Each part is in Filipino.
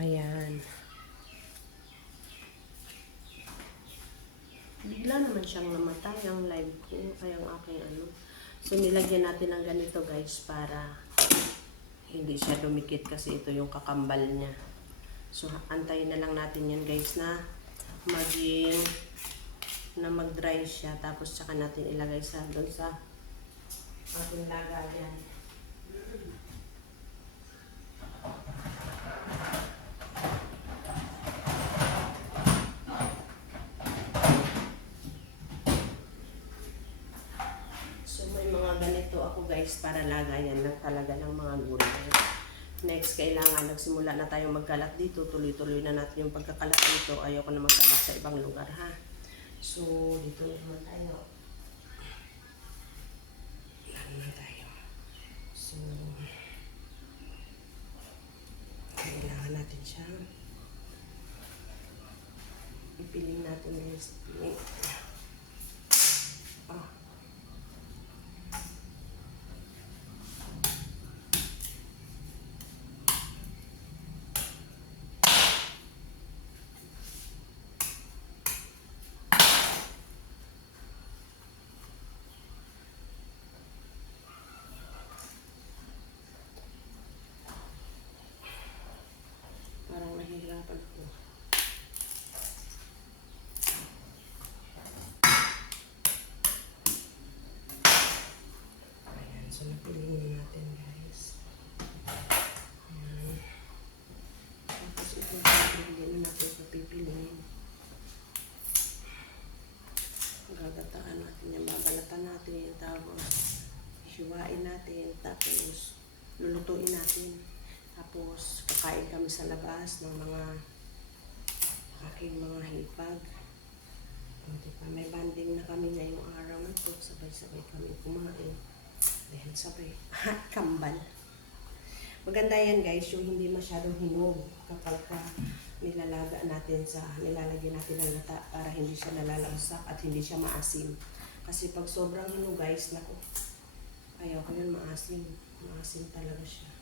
Ayan. Bigla naman siyang namatay ang live ko. Ay, ang aking ano. So, nilagyan natin ng ganito guys para hindi siya dumikit kasi ito yung kakambal niya. So, antayin na lang natin yan guys na mag-dry siya. Tapos, saka natin ilagay sa doon sa ating lagayan. So, may mga ganito ako guys para lagayan lang talaga ng mga gulay. Next, kailangan nagsimula na tayong magkalat dito. Tuloy-tuloy na natin yung pagkakalat dito. Ayoko na magkalat sa ibang lugar ha. So, dito naman tayo. Ano na tayo? So, kailangan natin siya. Ipiling natin guys. Parang nahihirapan ko. Ayan, so napiliin natin guys. Ayan. Tapos ito, hindi na natin papipiliin. Gagataan natin yan, babalatan natin, tapos hiwain natin, tapos lulutuin natin. Tapos kakain kami sa labas ng mga aking mga hipag. Diba? May banding na kami ngayong araw na ito. Sabay-sabay kami kumain. Ayan, sabay. Kambal. Maganda yan guys, yung hindi masyadong hinog kapag nilalagyan natin nilalagyan natin ng lata para hindi siya nalalagsak at hindi siya maasim. Kasi pag sobrang hinog guys, naku, ayaw ko yun maasim. Maasim talaga siya.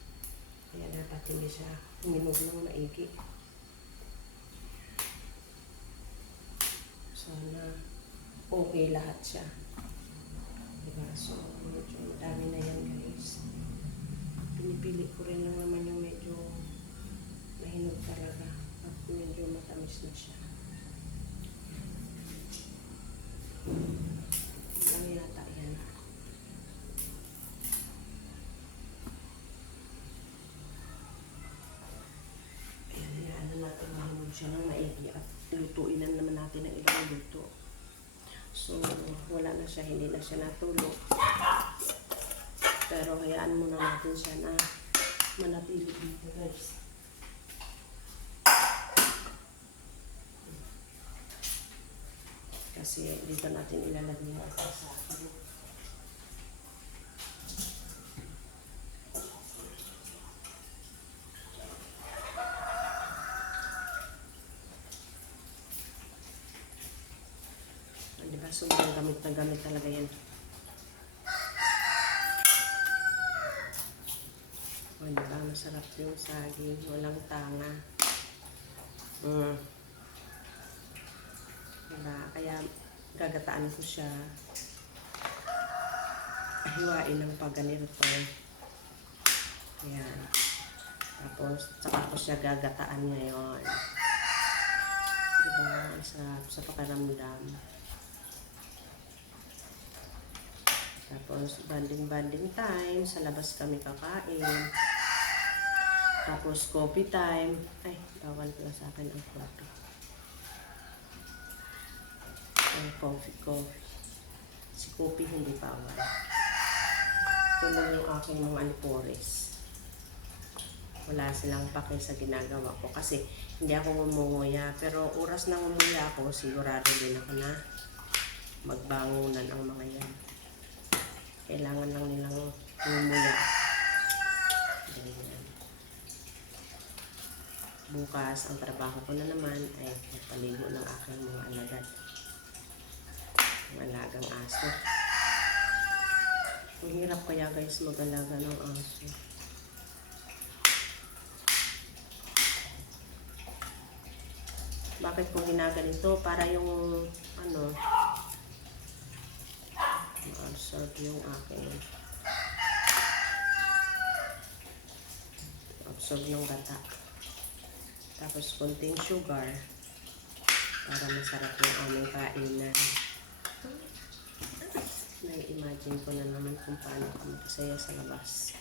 Kaya dapat hindi siya huminog ng maigi. Sana okay lahat siya. Diba? So, medyo dami na yan guys. Pinipili ko rin lang naman yung medyo mahinog talaga. At medyo matamis na siya. Lang yata yan. Siya ng maigi at lutuin na naman natin ang ibang luto. So, wala na siya, hindi na siya natulog. Pero hayaan muna natin siya na manatili dito guys. Kasi dito natin ilalagay na sa akin. Diba? Sobrang gamit na gamit talaga yan. O, diba? Masarap yung saging. Walang tanga. Diba? Kaya gagataan ko siya. Hiwain ng pagganito. Ayan. Tapos, saka ko siya gagataan ngayon. Diba? Sa pakaramdam. Tapos, banding time. Sa labas kami kakain. Tapos, coffee time. Ay, bawal pala sa akin ang coffee. Ay, coffee. Si coffee hindi bawal. Ito lang yung aking mga alpores. Wala silang pake sa ginagawa ko. Kasi, hindi ako ngumunguya. Pero, oras na ngumuya ako, sigurado din ako na magbangunan ang mga yan. Kailangan lang nilang ngumuya. Ganyan. Bukas, ang trabaho ko na naman ay magpaligo ng aking mga alagad. Mga alagang aso. Ang hirap kaya guys mag-alaga ng aso. Bakit ko ginaganito? Para yung ano, ma-absorb yung aking absorb ng gata. Tapos konting sugar para masarap yung aming kainan. Nai-imagine ko na naman kung paano kami masaya sa labas.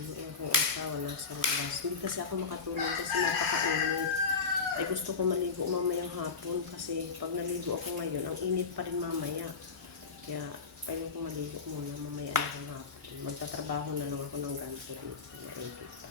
Yung aking asawa nasa labas. Hindi kasi ako makatulog kasi napakainit. Ay gusto ko maligo mamayang hapon kasi pag naligo ako ngayon, ang init pa rin mamaya. Kaya ayaw ko maligo muna mamaya na ng hapon. Magtatrabaho na lang ako ng ganito dito. Maigi pa.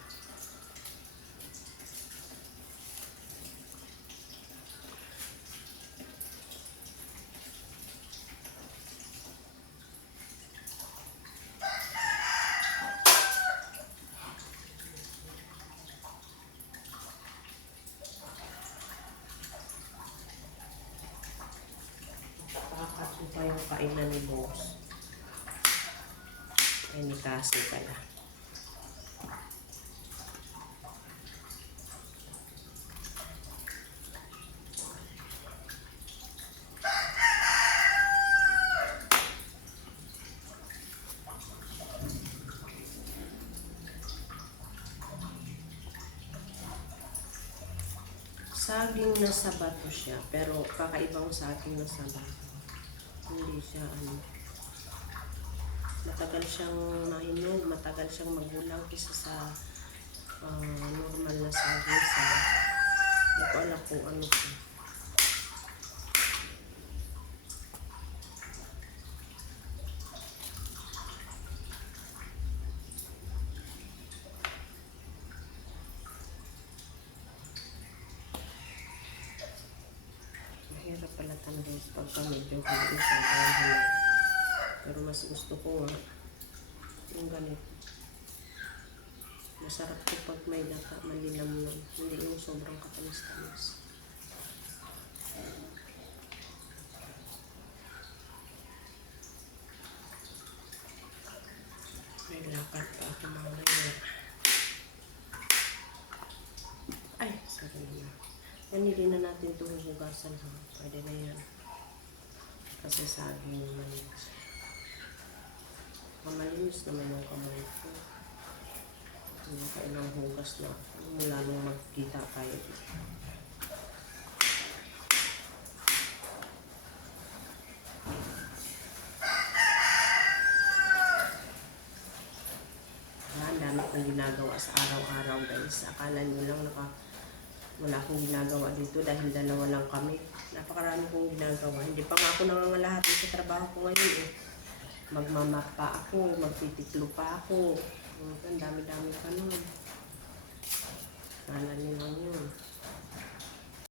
Kakatso pa yung kainan ni boss. Ay ni Cassie pala. Saging na sa bato siya, pero kakaibang saging na sa bato. Hindi siya matagal siyang mahinog, matagal siyang magulang kaysa sa normal na saging sa bato. Hindi ko alam kung ano siya. Mahirap pala talaga pagka medyo kumain siya kaya hinog. Pero mas gusto ko nga yung ganito. Masarap ko pag may lata, malinamnam. Hindi yung sobrang katamis-tamis. May lakad pa ako mamaya. Ay, sorry naman. Hindi na natin ito hugasan ha. Pwede na yan. Kasi sabi naman yun. Malinis naman yung kamay ko. Kailang hugas na mula nung magkita tayo dito. Ang dami kong ginagawa sa araw-araw guys. Akala nyo lang wala akong ginagawa dito dahil dalawa lang kami. Napakarami kong ginagawa. Hindi pa nga ako nangangalahati sa trabaho ko ngayon eh. Magmamap pa ako, magtitiklo pa ako. Ang dami-dami pa nun. Kala nyo lang yun.